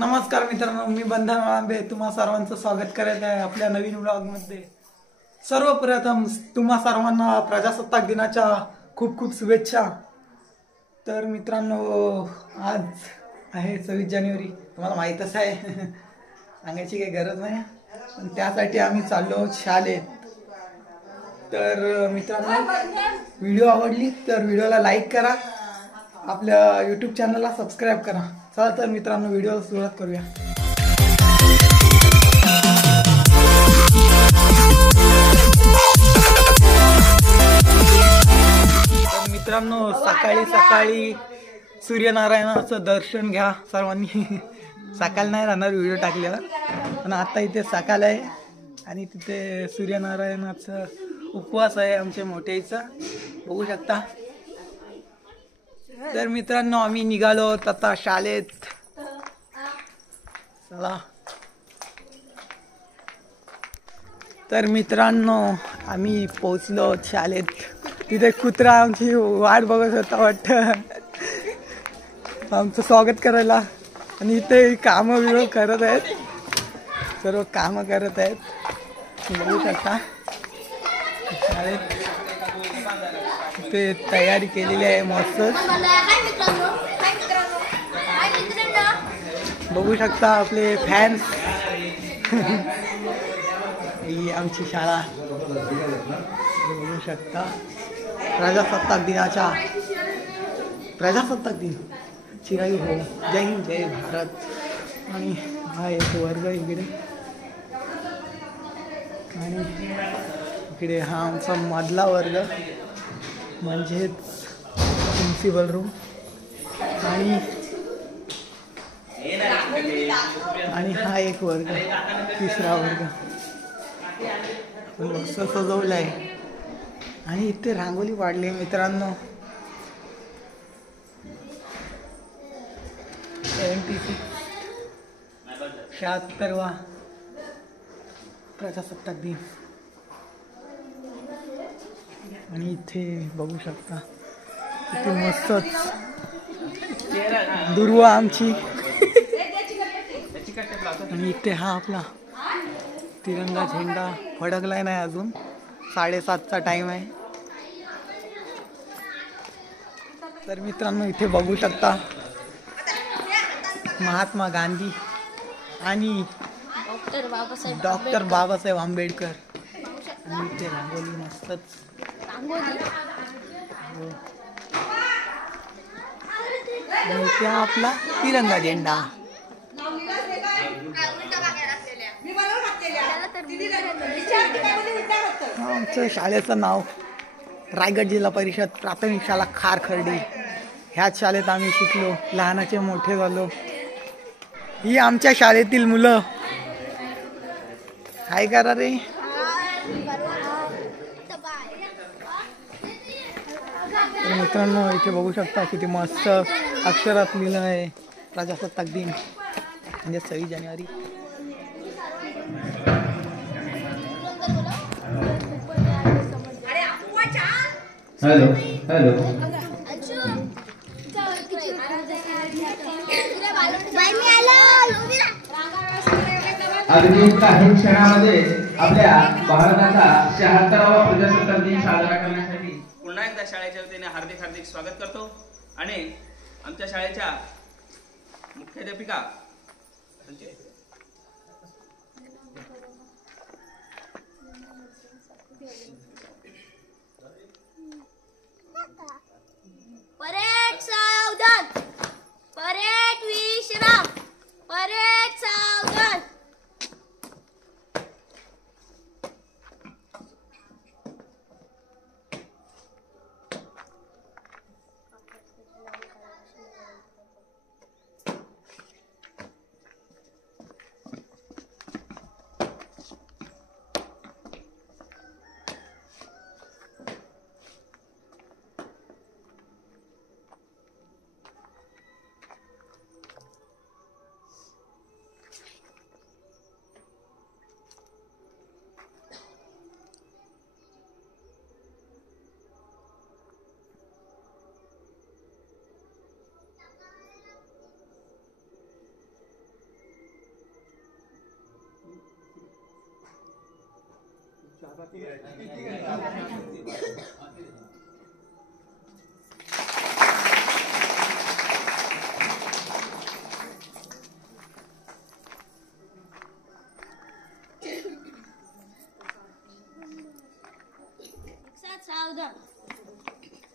नमस्कार मित्रांनो, मी बंधन वाळंबे तुम्हा सर्वांचं स्वागत करत आहे आपल्या नवीन व्लॉगमध्ये। सर्वप्रथम तुम्हा सर्वांना प्रजासत्ताक दिनाच्या खूप खूप शुभेच्छा। तर मित्रांनो, आज आहे 26 जानेवारी, तुम्हाला माहीतच आहे, सांगायची काही गरज नाही, पण त्यासाठी आम्ही चाललो शाळेत। तर मित्रांनो, व्हिडिओ आवडली तर व्हिडिओला लाईक करा, आपल्या यूट्यूब चॅनलला सबस्क्राईब करा। चला तर मित्रांनो, व्हिडिओला सुरुवात करूया। तर मित्रांनो, सकाळी सकाळी सूर्यनारायणाचं दर्शन घ्या सर्वांनी। सकाळ नाही राहणार व्हिडिओ टाकलेला, पण आता इथे सकाळ आहे आणि तिथे सूर्यनारायणाचा उपवास आहे आमच्या मोठ्याचा, बघू शकता। तर मित्रांनो, आम्ही निघालो आता शाळेत। चला तर मित्रांनो, आम्ही पोहोचलो शाळेत। तिथे कुत्रा आमची वाट बघत होता वाटतं आमचं स्वागत करायला, आणि इथे कामं बिमं करत आहेत, सर्व कामं करत आहेत, बघू शकता। शाळेत ते तयारी केलेली आहे मस्त, बघू शकता आपले फॅन्स। ही आमची शाळा, बघू शकता। प्रजासत्ताक दिन चिरायू हो, जय हिंद जय भारत। आणि हा एक वर्ग इकडे, आणि इकडे हा आमचा मधला वर्ग म्हणजेच प्रिन्सिपल रूम, आणि हा एक वर्ग, तिसरा वर्ग मस्त सजवला आहे। आणि इथे रांगोली वाढली मित्रांनो। 76वा प्रजासत्ताक दिन, आणि इथे बघू शकता इथे मस्तच दुर्वा आमची, आणि इथे हा आपला तिरंगा झेंडा फडकलाय नाही अजून, 7:30चा टाइम आहे। तर मित्रांनो, इथे बघू शकता महात्मा गांधी आणि डॉक्टर बाबासाहेब आंबेडकर, आणि इथे रांगोली मस्तच, आणि इथे आपला तिरंगा झेंडा। आमच्या शाळेचं नाव रायगड जिल्हा परिषद प्राथमिक शाळा खारखर्डी, ह्याच शाळेत आम्ही शिकलो, लहानाचे मोठे झालो। ही आमच्या शाळेतील मुलं काय करा रे। तर मित्रांनो, इथे बघू शकता किती मस्त अक्षरात लिहिलं आहे प्रजासत्ताक दिन म्हणजे 26 जानेवारी। हॅलो हॅलो, अगदी काही क्षणामध्ये आपल्या भारताचा 76वा प्रजासत्ताक दिन साजरा करण्यासाठी पुन्हा एकदा शाळेच्या वतीने हार्दिक हार्दिक स्वागत करतो। आणि आमच्या शाळेच्या मुख्याध्यापिका परेड सावधान, परेड विश्राम, परेड सावधान। सावधान.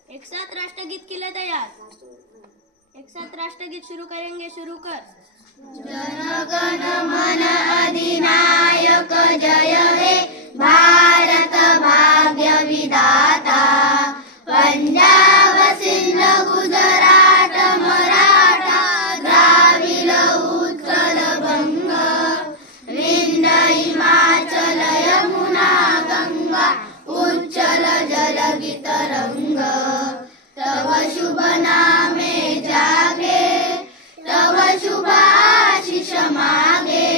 एक साथ राष्ट्रगीत के लिए तैयार. एक साथ राष्ट्रगीत शुरू करेंगे. शुरू कर. जनगण मन अधिनायक जय हे भारत भाग्य विधाता. पंजाब सिंध गुजरात मराठा द्राविड उत्कल बंग विंध्य हिमाचल यमुना गंगा उच्चल जलगी तरंग. तव शुभ नामे जागे तव शुभ आशीष मागे.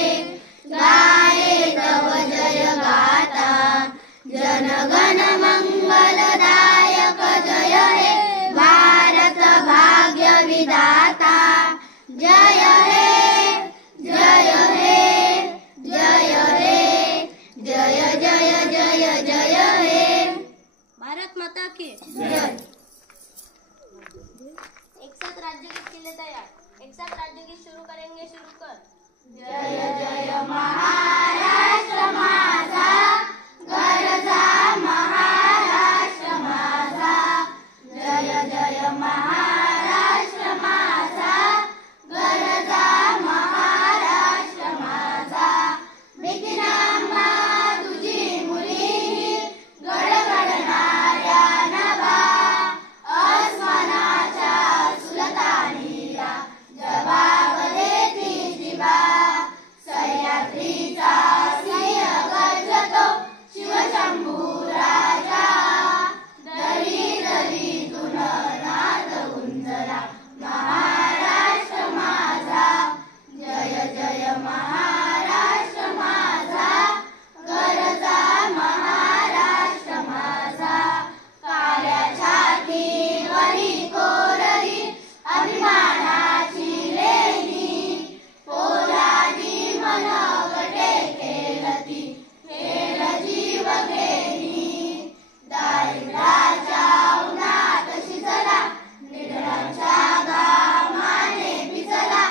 गाये तव जय गाता जनगण मंगलदायक जय हे भारत भाग्य विधाता. जय हे जय हे जय हे जय जय जय जय हे. भारत माता की जय. एक साथ राज्यगीत के लिए तैयार. एक साथ राज्यगीत शुरू करेंगे. शुरू कर. जय जय महाराष्ट्र माझा गरजा महाराष्ट्र माझा. जय जय महाराष्ट्र माझा गरजा महाराष्ट्र माझा. विघ्नांबा तुझी मुली गडगडणाऱ्या नभा. अस्मानाच्या सुलतानीला जबाब देती जिवा. सह्याद्रीचा सिंह गर्जतो शिवशंभू राजा. दरी दरीतून नाद गुंजला महाराष्ट्र माझा. जय जय महाराष्ट्र माझा गरजा महाराष्ट्र माझा. काळ्या छातीवरी कोरली अभिमानाची लेणी. पोलादी मनगटे खेळती खेळ जीव घेणी. दारिद्र्याच्या उन्हात शिजला निधनाच्या घामाने भिजला.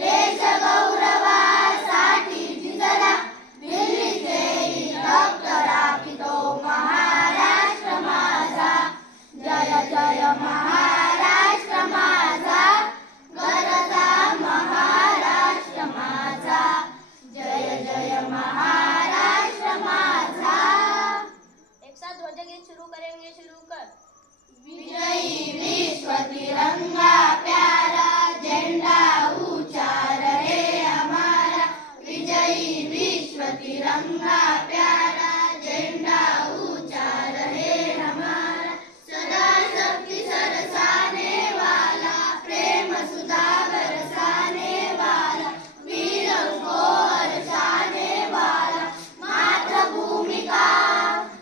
देश गौरवासाठी झिजला. दिल्लीचेही रक्त राखितो महाराष्ट्र माझा. जय जय महाराष्ट्र माझा गरजा महाराष्ट्र माझा. जय जय महाराष्ट्र माझा. एक साथ ध्वजगीत शुरू करेंगे. शुरू कर. विजयी विश्व तिरंगा प्यारा झंडा ऊंचा रहे हमारा. विजयी विश्व तिरंगा प्यारा झंडा ऊंचा रहे हमारा. सदा शक्ति सरसाने वाला प्रेम सुधा बरसाने वाला. वीरों को हर्षाने वाला मातृभूमि का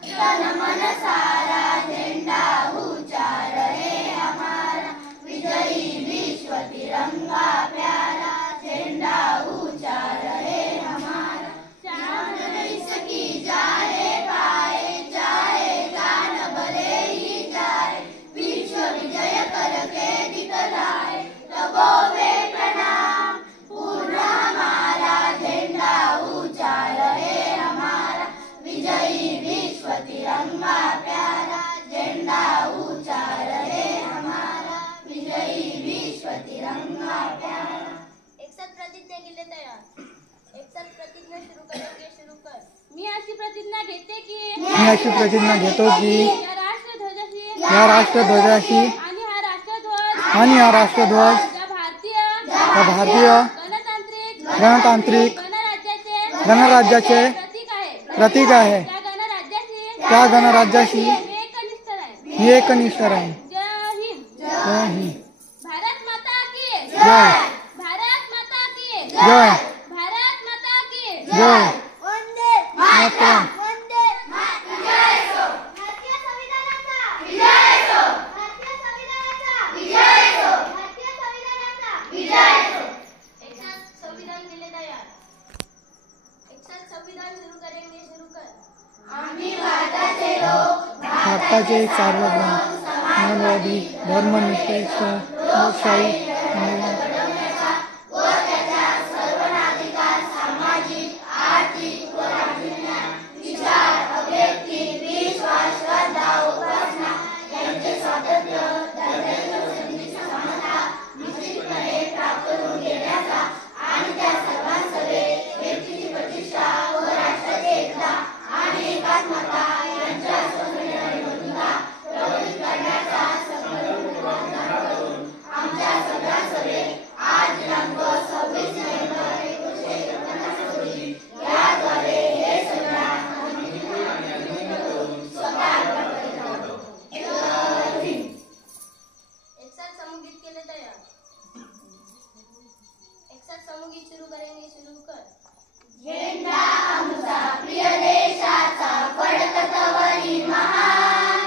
तन मन सारा. झंडा ऊंचा रहे हमारा. विजयी विश्व तिरंगा प्यारा झंडा ऊंचा रहे हमारा. चांद इसकी जाए पाए जाए जान भले ही जाए. विश्व विजय करके दिखलाए तबो वे प्रणाम. पूर्ण हमारा झंडा ऊंचा रहे हमारा. विजयी विश्व तिरंगा प्यारा झंडा ऊंचा रहे हमारा. विजयी विश्व तिरंगा प्यारा. एक साथ प्रतिज्ञा के लिए तैयार. एक साथ प्रतिज्ञा शुरू करेंगे. शुरू कर. मी अशी प्रतिज्ञा घेते की मी अशी प्रतिज्ञा घेतो की या राष्ट्रध्वजाशी या राष्ट्रध्वजाशी आणि हा राष्ट्रध्वज आणि हा राष्ट्रध्वज या भारतीय गणतांत्रिक गणराज्याचे प्रतीक आहे. त्या गणराज्याशी मी एकनिष्ठ राहीन. जय हिंद. जय हिंद. भारत माता की जय भारत माता की जय भारत माता की जय. वंदे मातरम. वंदे विजय असो. भारतीय संविधानाचा विजय असो. भारतीय संविधानाचा विजय असो. भारतीय संविधानाचा विजय असो. एक साथ संविधान के लिए तैयार. एक साथ संविधान शुरू करेंगे. शुरू कर. आम्ही भारताचे सार्वभौम मानवादी धर्मनिरपेक्ष लोकशाही सुरू करेंगे सुरू कर झेंडा आमचा प्रिय देशाचा फडकतवरी महान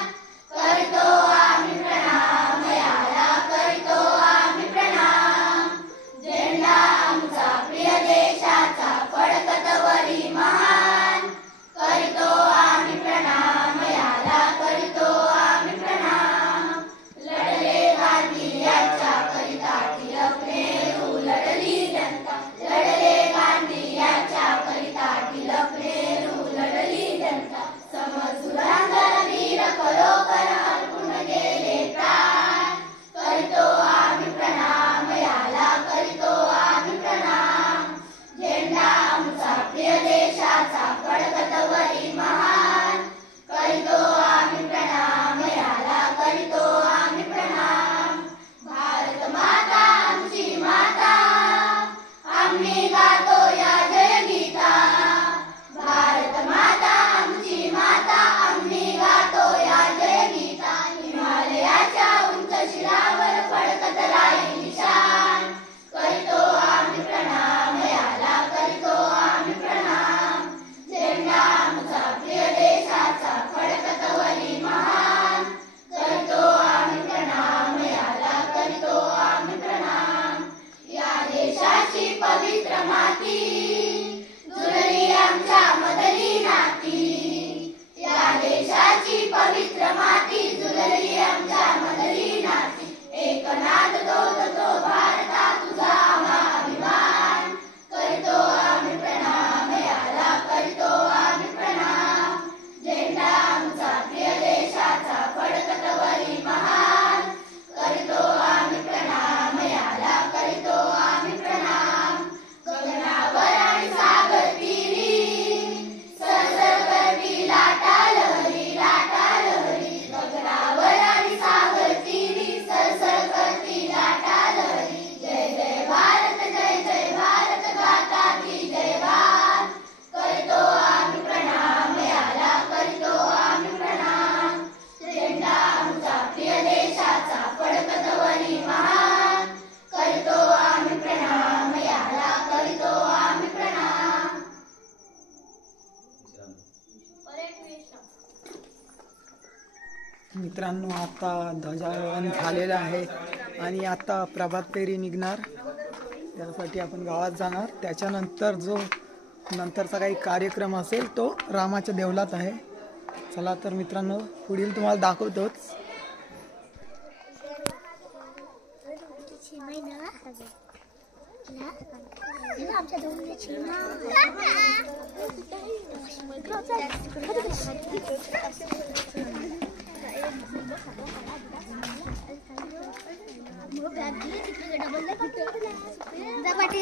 करतो आम्ही प्रणाम याला करतो आम्ही प्रणाम झेंडा आमचा प्रिय देशाचा फडकतवरी महान करतो आम्ही प्रणाम याला करतो आम्ही प्रणाम लढले गांधी याच्या करिता टिळक नेहरू लढली जनता लढले गांधी याच्या करिता टिळक नेहरू लढली जनता समसुरांगर वीर खरोखर अर्पण गेले प्राण करतो आम्ही प्रणाम याला करतो आम्ही प्रणाम झेंडा आमचा प्रिय देशाचा फडकतवरी महान करतो आम्ही प्रणाम याला करतो आम्ही प्रणाम भारत माता आमची माता आम्ही गातो या जय गीता भारत माता आमची माता आम्ही गातो या जय गीता हिमालयाच्या उंच शिरावर फडकत राही निशान करतो आम्ही प्रणाम याला करतो आम्ही प्रणाम झेंडा आमचा प्रिय देशाचा फडकतवरी महान करतो आम्ही प्रणाम याला करतो आम्ही प्रणाम या देशाची पवित्र माती जुळली आमच्या मधली नाती या देशाची पवित्र माती जुळली आमच्या मधली नाती एकनाथ तो भारता तुझा आम्हा अभिमान करतो आम्ही प्रणाम याला करतो आम्ही प्रणाम झेंडा आमचा प्रिय देशाचा फडकतवरी महान करतो आम्ही प्रणाम याला करतो आम्ही प्रणाम गगनावर आणि सागर तीरी सरसर करती लाटा लहरी गगनावर आणि सागर तीरी सरसर करती लाटा लहरी जय जय भारत गाता ती जयवान करतो आम्ही प्रणाम याला करतो आम्ही प्रणाम झेंडा आमचा प्रिय देशाचा फडकतवरी महान करतो आम्ही प्रणाम याला करतो आम्ही प्रणाम परेड विश्राम मित्रांनो आता ध्वजारोहण झालेलं आहे आणि आता प्रभात फेरी निघणार त्यासाठी आपण गावात जाणार त्याच्यानंतर जो नंतरचा काही कार्यक्रम असेल तो रामाच्या देवलात आहे चला तर मित्रांनो पुढील तुम्हाला दाखवतोच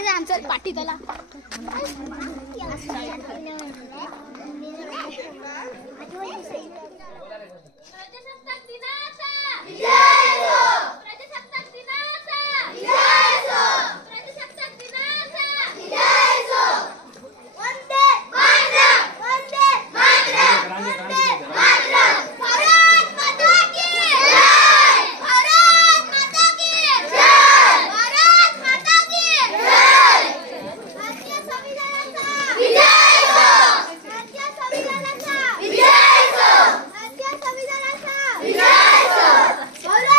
आमचं पाठी त्याला प्रजासत्ताक दिनाचा जय हो प्रजासत्ताक दिनाचा जय हो प्रजासत्ताक दिनाचा जय हो वंदे मातरम वंदे मातरम वंदे मातरम भारत माता की जय भारत माता की जय भारत माता की जय भारतीय संविधानाचा विजय हो भारतीय संविधानाचा विजय हो भारतीय संविधानाचा विजय हो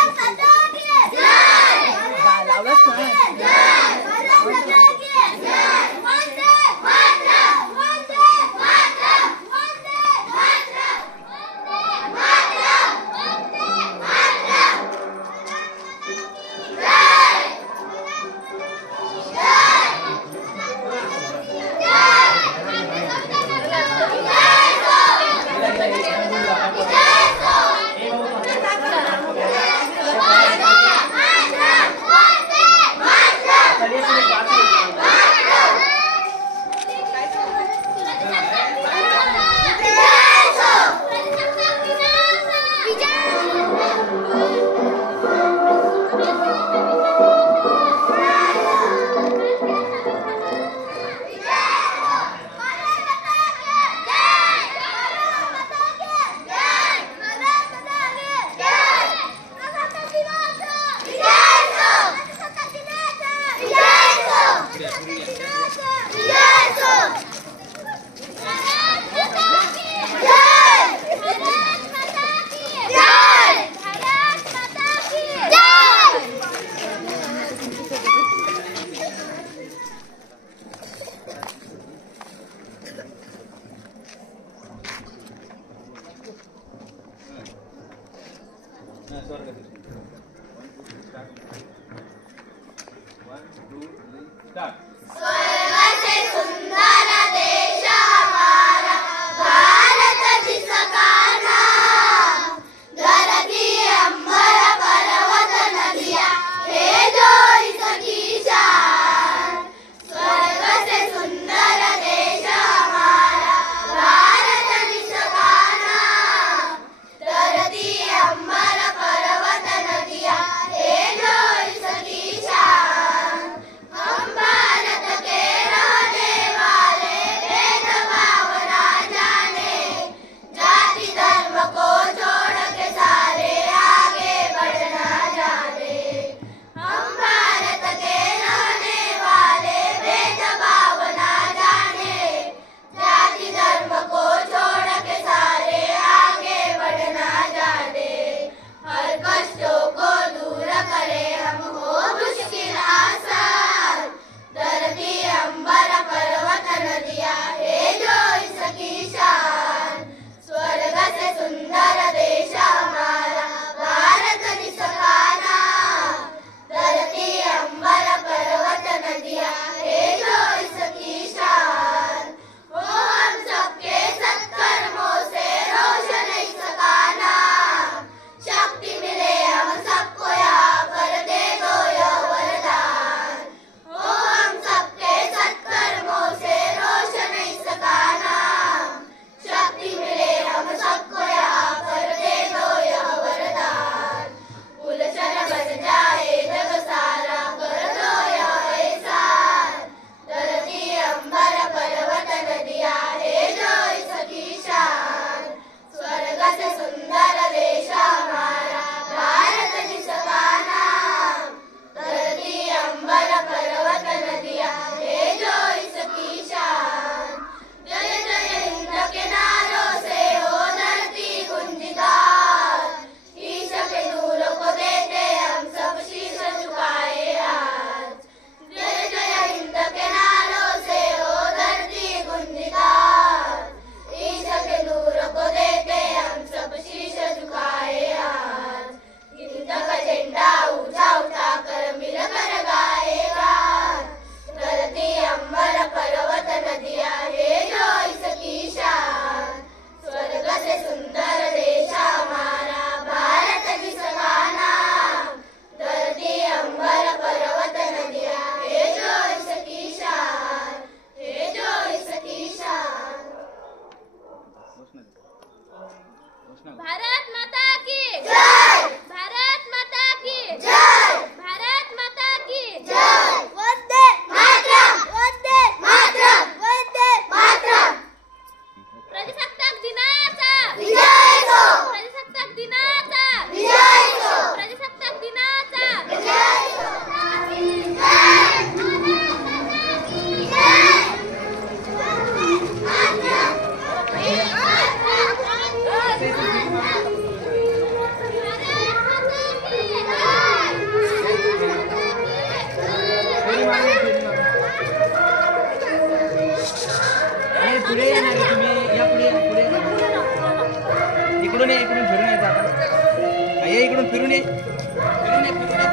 इकडून ये, इकडून फिरून यायचं आता. ये इकडून फिरून ये, फिरून ये, फिरून ये.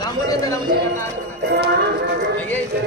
लांबून येतं, लांबून येतं. ये इथे.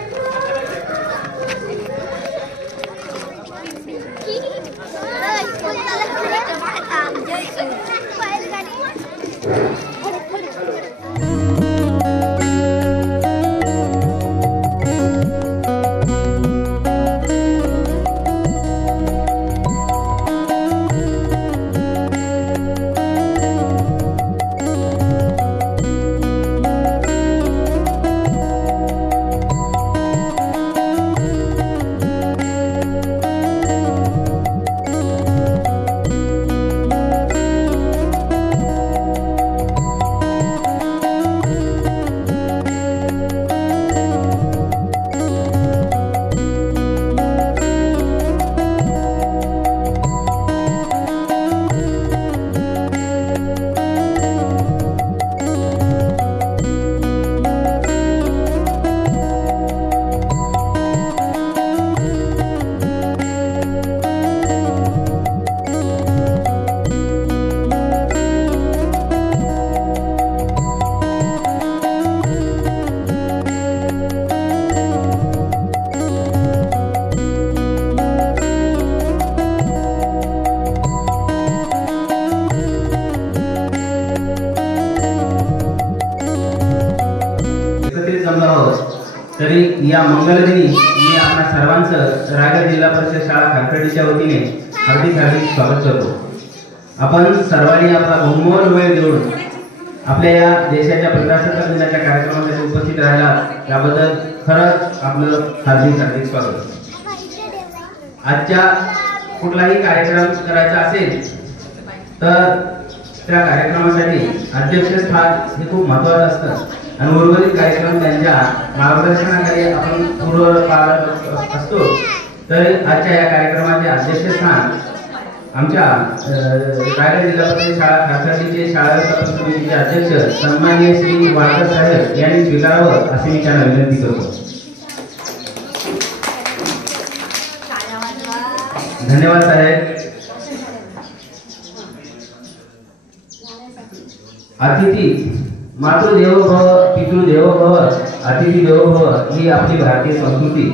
तरी या मंगलदिनी मी आपल्या सर्वांचं रायगड जिल्हा परिषद शाळा खारखेडच्या वतीने हार्दिक हार्दिक स्वागत करतो. आपण सर्वांनी आपला बहुमोल वेळ देऊन आपल्या या देशाच्या प्रजासत्ताक दिनाच्या कार्यक्रमासाठी उपस्थित राहिला याबद्दल खरंच आपलं हार्दिक हार्दिक स्वागत. आजच्या कुठलाही कार्यक्रम करायचा असेल तर त्या कार्यक्रमासाठी अध्यक्षस्थान हे खूप महत्त्वाचं असतं आणि उर्वरित कार्यक्रम त्यांच्या मार्गदर्शनाखाली आपण पूर्व पाळत असतो. तर आजच्या या कार्यक्रमाचे अध्यक्षस्थान आमच्या रायगड जिल्हा परिषद शाळा खारखेडचे शाळा व्यवस्थापन समितीचे अध्यक्ष सन्माननीय श्री वाडकर साहेब यांनी स्वीकारावं असे मी त्यांना विनंती करतो. धन्यवाद साहेब. अतिथी मातृदेवो भव पितृदेवो भव अतिथी देवो भव ही आपली भारतीय संस्कृती.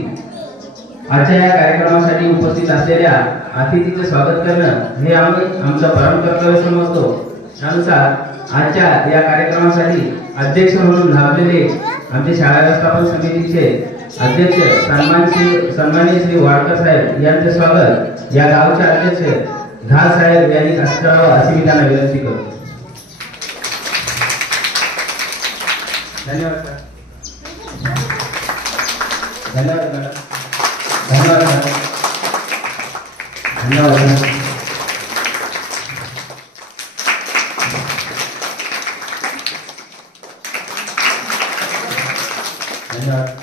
आजच्या या कार्यक्रमासाठी उपस्थित असलेल्या अतिथीचे स्वागत करणं हे आम्ही आमचं परम कर्तव्य समजतो. त्यानुसार आजच्या या कार्यक्रमासाठी अध्यक्ष म्हणून लाभलेले आमचे शाळा व्यवस्थापन समितीचे अध्यक्ष सन्माननीय श्री वाडकर साहेब यांचे स्वागत या गावचे अध्यक्ष घाल साहेब यांनी करावं अशी मी त्यांना विनंती करतो. धन्यवाद सर. धन्यवाद मॅडम. धन्यवाद मॅडम. धन्यवाद मॅडम. धन्यवाद.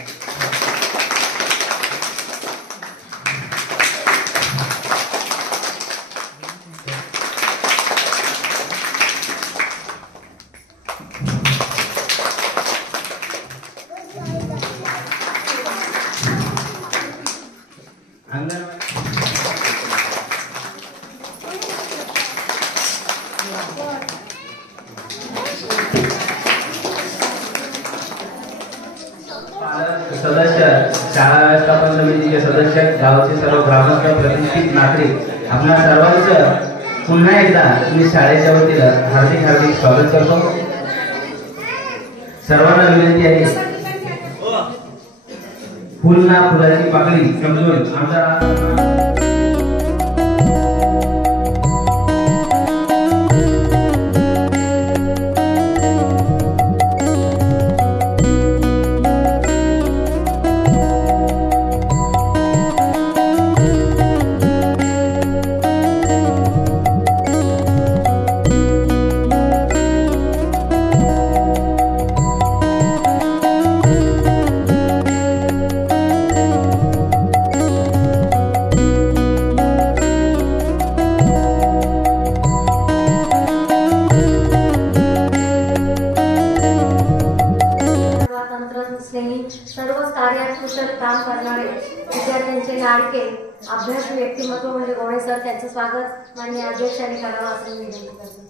सदस्य शाळा व्यवस्थापन समितीचे सदस्य गावचे सर्व ग्रामस्थ प्रतिष्ठित नागरिक आपल्या सर्वांचं पुन्हा एकदा मी शाळेच्या वतीनं हार्दिक हार्दिक स्वागत करतो. सर्वांना विनंती आहे फुल ना फुलाची पाकळी समजून आमचा स्नेही सर्वच कार्यात कुशल काम करणारे विद्यार्थ्यांचे लाडके अभ्यास व्यक्तिमत्व म्हणजे गोळे सर, त्यांचं स्वागत माननीय अध्यक्षांनी करावं असं मी विनंती करतो.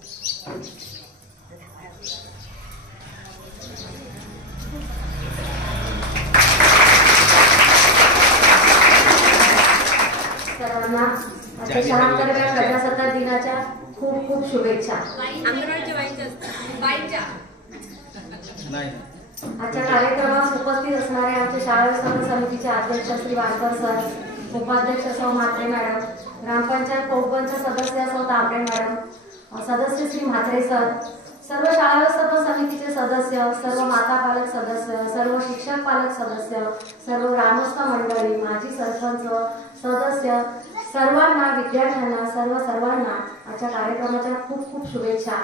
सर्वांना आजच्या 76व्या प्रजासत्ताक दिनाच्या खूप खूप शुभेच्छा. आजच्या कार्यक्रमात उपस्थित असणारे आमचे शाळा व्यवस्थापन समितीचे अध्यक्ष श्री वाडकर सर, उपाध्यक्ष सौ म्हात्रे मॅडम, ग्रामपंचायत पौपंच सदस्य सौ तांबडे मॅडम, सदस्य श्री म्हात्रे सर, सर्व शाळा व्यवस्थापन समितीचे सदस्य, सर्व माता पालक सदस्य, सर्व शिक्षक पालक सदस्य, सर्व ग्रामस्थ मंडळी, माजी सरपंच सदस्य, सर्वांना, विद्यार्थ्यांना, सर्वांना आजच्या कार्यक्रमाच्या खूप खूप शुभेच्छा.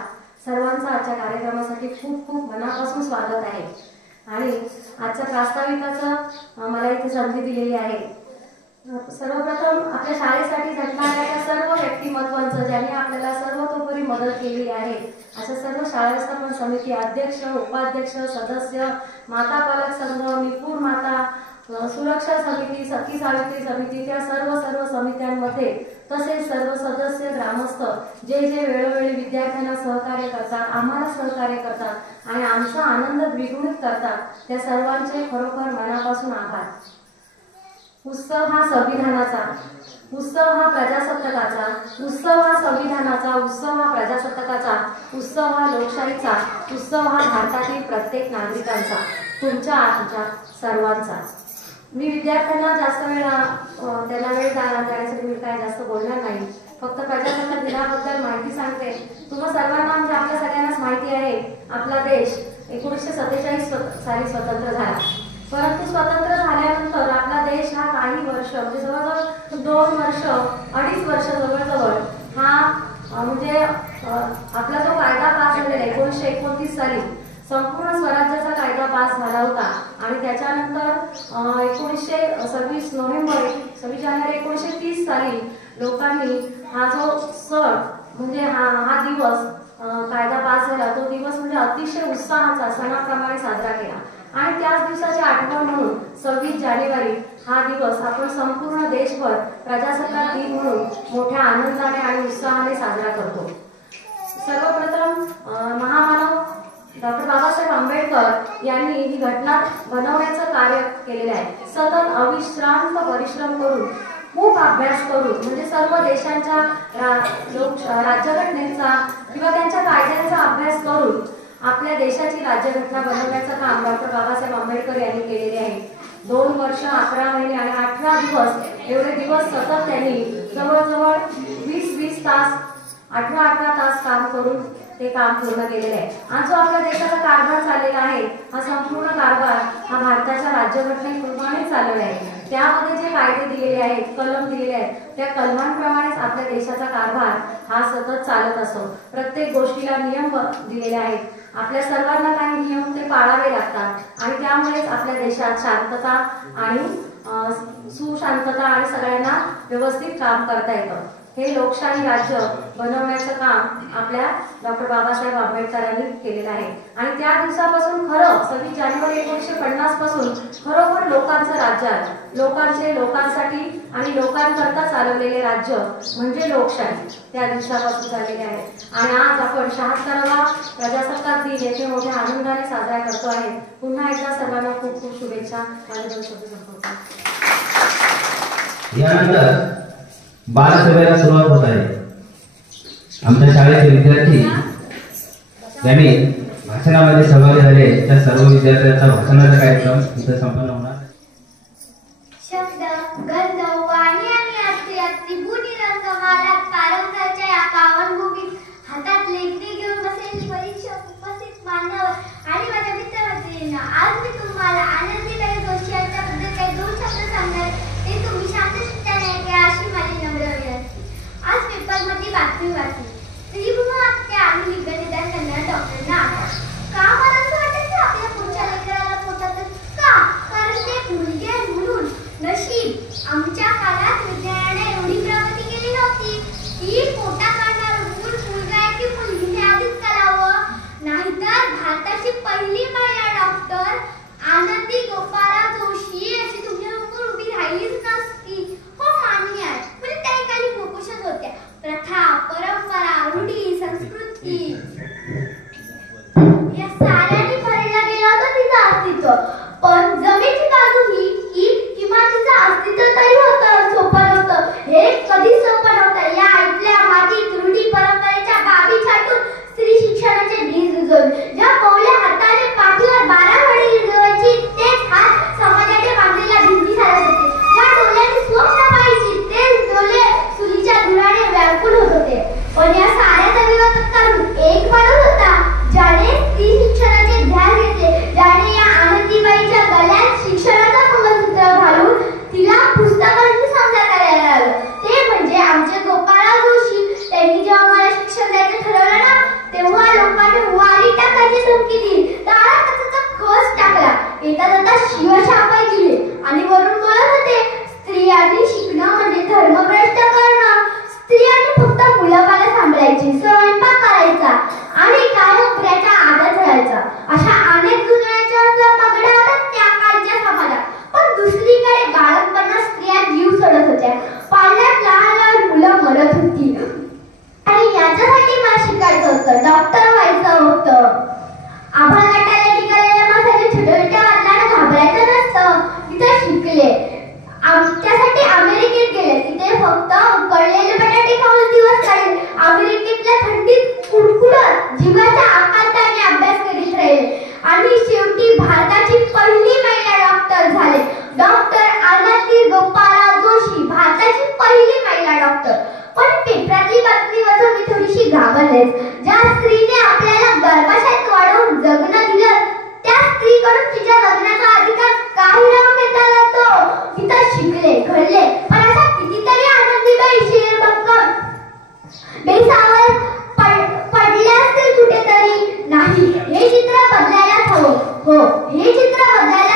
सर्वांचं आजच्या कार्यक्रमासाठी खूप खूप मनापासून स्वागत आहे. आणि आजच्या प्रास्ताविकाचं मला इथे संधी दिलेली आहे. सर्वप्रथम आपल्या शाळेसाठी झटणाऱ्या त्या सर्व व्यक्तिमत्वांचं ज्यांनी आपल्याला सर्वतोपरी मदत केली आहे अशा सर्व शाळा व्यवस्थापन समिती अध्यक्ष, उपाध्यक्ष, सदस्य, माता पालक संघ, निपूर माता, सुरक्षा समिती, सखी सावित्री समिती, त्या सर्व समित्यांमध्ये तसेच सर्व सदस्य, ग्रामस्थ जे वेळोवेळी विद्यार्थ्यांना सहकार्य करतात, आम्हाला सहकार्य करतात आणि आमचा आनंद द्विगुणित करतात, त्या सर्वांचे खरोखर मनापासून आभार. उत्सव हा संविधानाचा, उत्सव हा प्रजासत्ताकाचा, उत्सव हा संविधानाचा, उत्सव हा प्रजासत्ताकाचा, उत्सव हा लोकशाहीचा, उत्सव हा भारतातील प्रत्येक नागरिकांचा, तुमच्या आमच्या सर्वांचा. मी विद्यार्थ्यांना जास्त त्यांना वेळ जाण्यासाठी मी काय जास्त बोलणार नाही. फक्त प्रजासत्ताक दिनाबद्दल माहिती सांगते. तुम्हा सर्वांना म्हणजे आपल्या सगळ्यांनाच माहिती आहे आपला देश 1947 साली स्वतंत्र झाला. परंतु स्वतंत्र झाल्यानंतर आपला देश हा काही वर्ष म्हणजे जवळजवळ 2 वर्ष 2.5 वर्ष जवळजवळ हा म्हणजे आपला जो कायदा पास झालेला 1929 साली संपूर्ण स्वराज्याचा कायदा पास झाला होता. आणि त्याच्यानंतर 26 जानेवारी 1930 साली लोकांनी हा जो सण म्हणजे हा दिवस कायदा पास झाला तो दिवस म्हणजे अतिशय उत्साहाचा सणाप्रमाणे साजरा केला. आणि त्याच दिवसाची आठवण म्हणून 26 जानेवारी हा दिवस आपण संपूर्ण देशभर प्रजासत्ताक दिन म्हणून मोठ्या आनंदाने आणि उत्साहाने साजरा करतो. सर्वप्रथम महामानव डॉक्टर बाबासाहेब आंबेडकर यांनी ही घटना बनवण्याचं कार्य केलेलं आहे. सतत अविश्रांत परिश्रम करून खूप अभ्यास करून म्हणजे सर्व देशांच्या राज्यघटनेचा किंवा त्यांच्या कायद्यांचा अभ्यास करून आपल्या देशाची राज्यघटना बनवण्याचं काम डॉक्टर बाबासाहेब आंबेडकर यांनी केलेले आहे. 2 वर्ष 11 महिने आणि 18 दिवस एवढे दिवस सतत त्यांनी जवळजवळ 20 तास 18 तास काम करून ते काम पूर्ण केलेले आहे. आज जो आपल्या देशाचा कारभार चाललेला आहे हा संपूर्ण कारभार हा भारताच्या राज्यघटनेप्रमाणे चाललेला आहे. त्यामध्ये जे कायदे दिलेले आहेत, कलम दिलेले आहेत, त्या कलमांप्रमाणेच आपल्या देशाचा कारभार हा सतत चालत असतो. प्रत्येक गोष्टीला नियम दिलेले आहेत. आपल्या सर्वांना काही नियम ते पाळावे लागतात आणि त्यामुळेच आपल्या देशात शांतता आणि सुशांतता आणि सगळ्यांना व्यवस्थित काम करता येतं. हे लोकशाही राज्य बनवण्याचं काम आपल्या डॉक्टर बाबासाहेब आंबेडकरांनी केलेलं आहे. आणि त्या दिवसापासून खरं 26 जानेवारी 1950 पासून खरोखर लोकांचं राज्य आहे. लोकांसाठी आणि लोकांकरता चालवलेले राज्य म्हणजे लोकशाही त्या दिवसापासून झालेले आहे. आणि आज आपण 76वा प्रजासत्ताक दिन येथे मोठ्या आनंदाने साजरा करतो आहे. पुन्हा एकदा सर्वांना खूप खूप शुभेच्छा. माझे 2 शब्द संपवतो. यानंतर बालसभेला सुरुवात होत आहे. आमच्या शाळेचे विद्यार्थी ज्यांनी भाषणामध्ये सहभागी झाले त्या सर्व विद्यार्थ्यांचा भाषणाचा कार्यक्रम इथं संपन्न होणार. शब्द गंध वाणी आणि अस्त्र त्रिभुनी रंगमालात पारंगाच्या या पावनभूमीत हातात लेखणी घेऊन बसेल परीक्षक उपस्थित मानव आणि माझ्या मित्रमैत्रिणींना आज मी तुम्हाला आनंदीदायक गोष्टी यांच्याबद्दल काही 2 शब्द सांगणार. ते तुम्ही शांत चित्ताने ऐका अशी माझी नम्र विनंती. आज पेपरमध्ये बातमी वाचली. स्त्रीभूमी हत्या आणि लिंगनिदान करणाऱ्या डॉक्टरांना आधार का मला असं वाटायचं आपल्या पुढच्या लेकराला पोटातच का? कारण ते मुलगे आहे म्हणून. नशीब आमच्या काळात विज्ञानाने एवढी प्रगती केली नव्हती की पोटा काढणारं मूल मुलगा आहे की मुलगीने आधीच करावं. नाहीतर भारताची पहिली महिला डॉक्टर आणि शेवटी भारताची पहिली महिला डॉक्टर झाले. डॉक्टर आनंदी गोपाळराव जोशी भारताची पहिली महिला डॉक्टर. पण पेपरातली बातमी वाचून मी थोडीशी घाबरले. ज्या स्त्रीने आपल्याला गर्भाशयात वाढवून जगणं दिलं त्या स्त्रीकडून तिच्या लग्नाचा अधिकार काही राहून घेतला जातो. तिथं शिकले घडले पण अशा कितीतरी आनंदीबाई शेरबक्कम बेसावळ पडल्या असतील कुठेतरी. नाही, हे चित्र बदलायलाच हवं. हो, हे चित्र बदलायला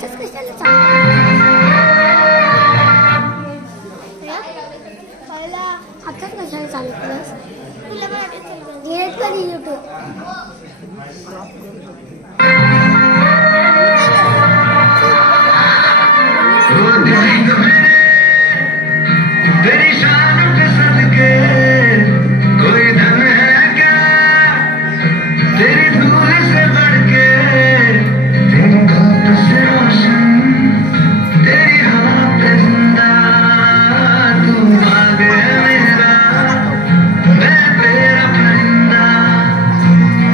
आताच कशाला चालू आताच कशाला चालू केलंस घेत कधी युट्यूब तेरी शान पे सदके कोई धन है क्या तेरी धूल से बढ़ के तेरी धूप से रोशन तेरी हवा पे जिंदा तू बाग है मेरा मैं तेरा परिंदा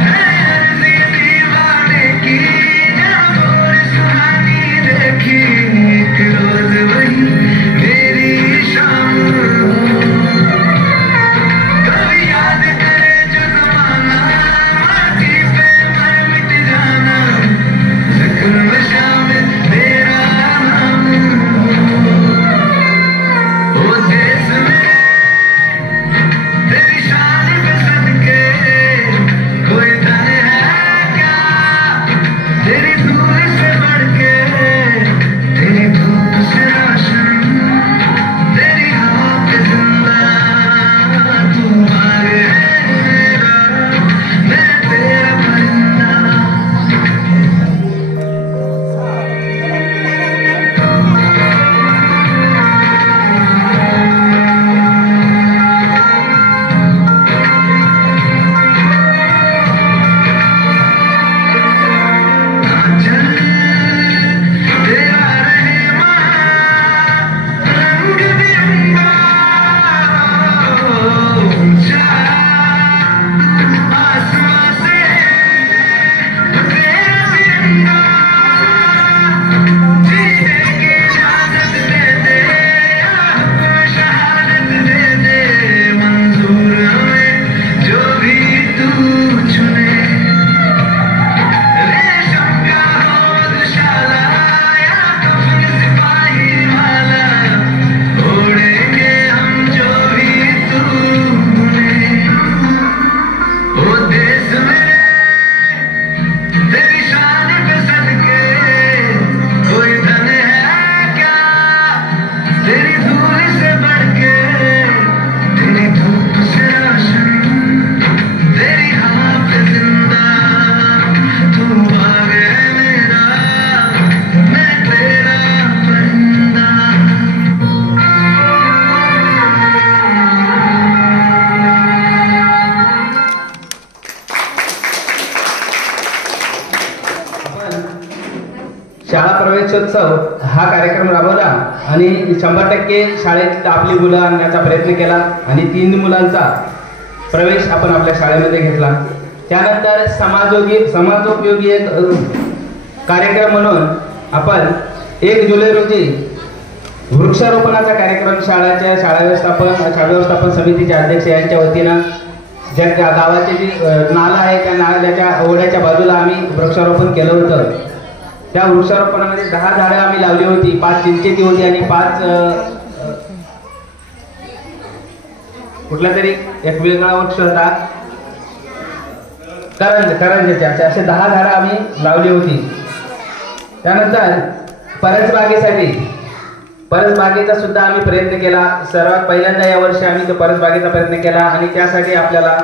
है अर्ज़ी दीवाने की जहाँ बोल सुहानी देखी एक रोज वही मेरी शाम कभी याद करे जो ज़माना माटी पे मर मिट जाना ज़िक्र में शामिल तेरा नाम ओ देश में तेरी शान पे सदके कोई धन है क्या तेरी धूल से बढ़ के तेरी धूप से रोशन तेरी हवा पे जिंदा तू बाग है मेरा मैं तेरा परिंदा चल तेरा रहमा रंग बिरंगा ऊंचा आसमां से तेरा तिरंगा जीने की इजाजत दे दे हुक्म शहादत दे दे मंजूर हमें जो भी तू चुने रेशम का हो मधुशाला या कफन सिपाही वाला ओढ़ेंगे हम जो भी तूने ओ देश मेरे तेरी शान पे सदके कोई धन है क्या तेरी धूल से बढ़ के तेरी धूप से रोशन तेरी हवा पे जिंदा तू बाग है मेरा मैं तेरा परिंदा शाळा प्रवेशोत्सव हा कार्यक्रम राबवला आणि 100% शाळेत आपली मुलं आणण्याचा प्रयत्न केला आणि 3 मुलांचा प्रवेश आपण आपल्या शाळेमध्ये घेतला. त्यानंतर समाजोपयोगी एक कार्यक्रम म्हणून आपण 1 जुलै रोजी वृक्षारोपणाचा कार्यक्रम शाळा व्यवस्थापन समितीचे अध्यक्ष यांच्या वतीनं ज्या गावाची जी नाला आहे त्या नाल्याच्या ओढ्याच्या बाजूला आम्ही वृक्षारोपण केलं होतं. त्या वृक्षारोपणामध्ये 10 झाडं आम्ही लावली होती. 5 चिंचेची होती आणि 5 कुठला तरी एक वेगळा वृक्ष होता करंजाचे असे 10 झाडं आम्ही लावली होती. त्यानंतर परसबागेचा सुद्धा आम्ही प्रयत्न केला. सर्वात पहिल्यांदा या वर्षी आम्ही तो परसबागेचा प्रयत्न केला आणि त्यासाठी आपल्याला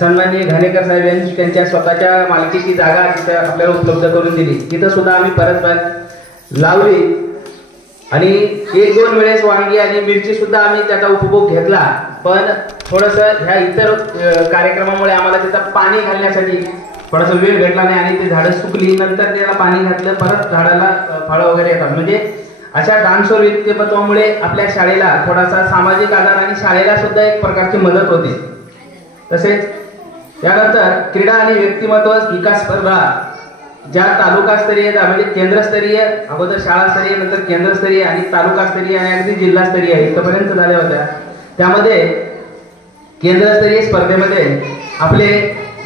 सन्माननीय घाणेकर साहेब यांनी त्यांच्या स्वतःच्या मालकीची जागा तिथं आपल्याला उपलब्ध करून दिली. तिथं सुद्धा आम्ही परसबाग लावली आणि 1-2 वेळेस वांगी आणि मिरची सुद्धा आम्ही त्याचा उपभोग घेतला. पण थोडंसं ह्या इतर कार्यक्रमामुळे आम्हाला तिथं पाणी घालण्यासाठी थोडासा वेळ भेटला नाही आणि ते झाडं सुकली. नंतर त्याला पाणी घातलं, परत झाडाला फळं वगैरे येतात. म्हणजे अशा दानशूर व्यक्तिमत्वामुळे आपल्या शाळेला थोडासा सामाजिक आधार आणि शाळेला सुद्धा एक प्रकारची मदत होते. तसेच त्यानंतर क्रीडा आणि व्यक्तिमत्व विकास स्पर्धा ज्या तालुकास्तरीय म्हणजे केंद्रस्तरीय, अगोदर शाळास्तरीय, नंतर केंद्रस्तरीय आणि तालुकास्तरीय आणि अगदी जिल्हास्तरीय इथपर्यंत झाल्या होत्या. त्यामध्ये केंद्रस्तरीय स्पर्धेमध्ये आपले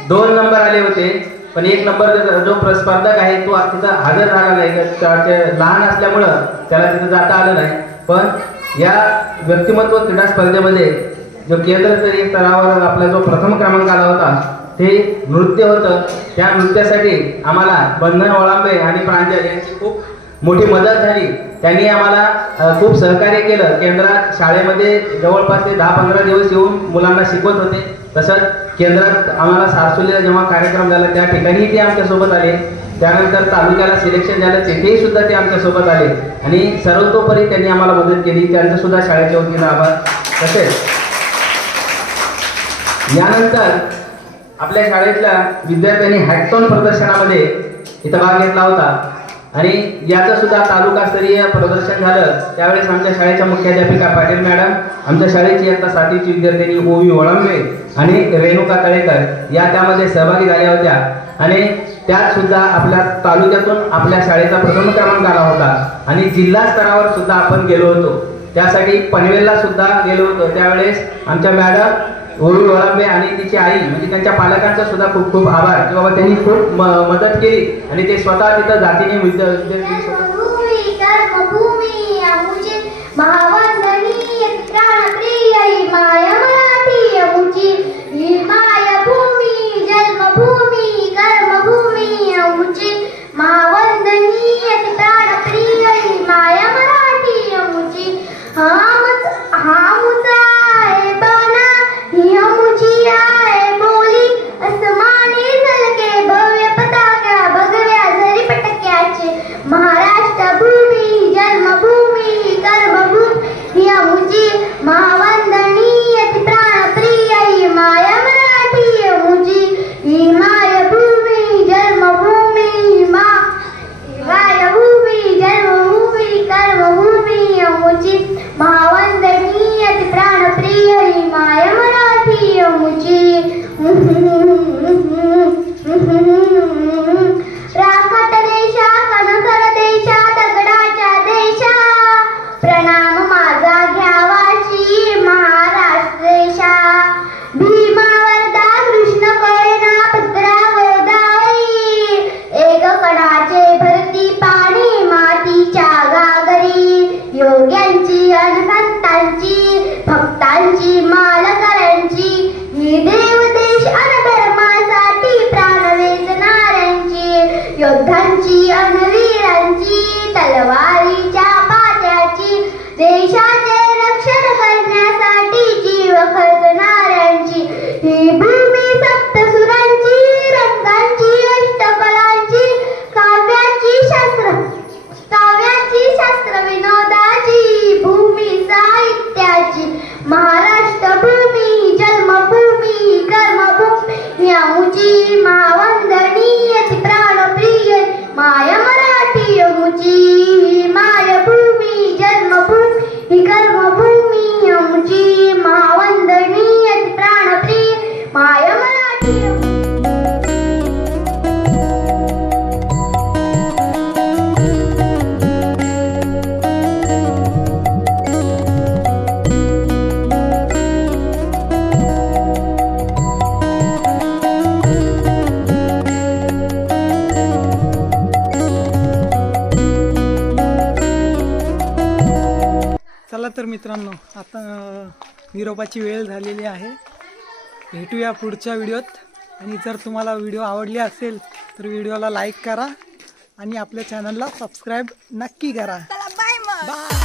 2 नंबर आले होते. पण 1 नंबर जो स्पर्धक आहे तो तिथं हजर झाला नाही. लहान असल्यामुळं त्याला तिथं जाता आलं नाही. पण या व्यक्तिमत्व क्रीडा स्पर्धेमध्ये जो केंद्रस्तरीय स्तरावर आपला जो प्रथम क्रमांक आला होता ते नृत्य होतं. त्या नृत्यासाठी आम्हाला बंधन वळांबे आणि प्रांजल यांची खूप मोठी मदत झाली. त्यांनी आम्हाला खूप सहकार्य केलं. केंद्रात शाळेमध्ये जवळपास ते 10-15 दिवस येऊन मुलांना शिकवत होते. तसंच केंद्रात आम्हाला सारसोलीला जेव्हा कार्यक्रम झाला त्या ठिकाणीही ते आमच्यासोबत आले. त्यानंतर तालुक्याला सिलेक्शन झालं तेथेही सुद्धा ते आमच्यासोबत आले आणि सर्वतोपरी त्यांनी आम्हाला मदत केली. त्यांचं सुद्धा शाळेच्या वतीनं आभार. तसेच यानंतर आपल्या शाळेतल्या विद्यार्थ्यांनी हॅकथॉन प्रदर्शनामध्ये इथं भाग घेतला होता आणि याचं सुद्धा तालुकास्तरीय प्रदर्शन झालं. त्यावेळेस आमच्या शाळेच्या मुख्याध्यापिका पाटील मॅडम, आमच्या शाळेची इयत्ता 7वीची विद्यार्थिनी ओवी वळंबे आणि रेणुका तळेकर या त्यामध्ये सहभागी झाल्या होत्या आणि त्यात सुद्धा आपल्या तालुक्यातून आपल्या शाळेचा प्रथम क्रमांक आला होता आणि जिल्हा स्तरावर सुद्धा आपण गेलो होतो. त्यासाठी पनवेलला सुद्धा गेलो होतो. त्यावेळेस आमच्या मॅडम ओवी वळंबे आणि तिची आई म्हणजे त्यांच्या पालकांचा सुद्धा खूप खूप आभार की बाबा त्यांनी खूप मदत केली आणि ते स्वतः तिथं जातीने विद्यार्थी योद्धांची अनवीरांची तलवारीच्या पात्याची देशाचे रक्षण करण्यासाठी जीव खर्चणाऱ्यांची ही भूमी सप्तसुरांची रंगांची अष्टकलांची काव्याची शास्त्र विनोदाची भूमी साहित्याची महाराष्ट्र भूमी जन्मभूमी कर्मभूमी आमची महावंदनीय प्राणप्रिय माय मराठी आमची मायभूमी जन्मभूमी कर्मभूमी आमची महावंदनीय प्राणप्रिय माय मराठी. चला तर मित्रांनो, आता निरोपाची वेळ झालेली आहे. भेटूया पुढच्या व्हिडिओत. आणि जर तुम्हाला व्हिडिओ आवडली असेल तर व्हिडिओला लाईक करा आणि आपल्या चॅनलला सबस्क्राईब नक्की करा. बाय.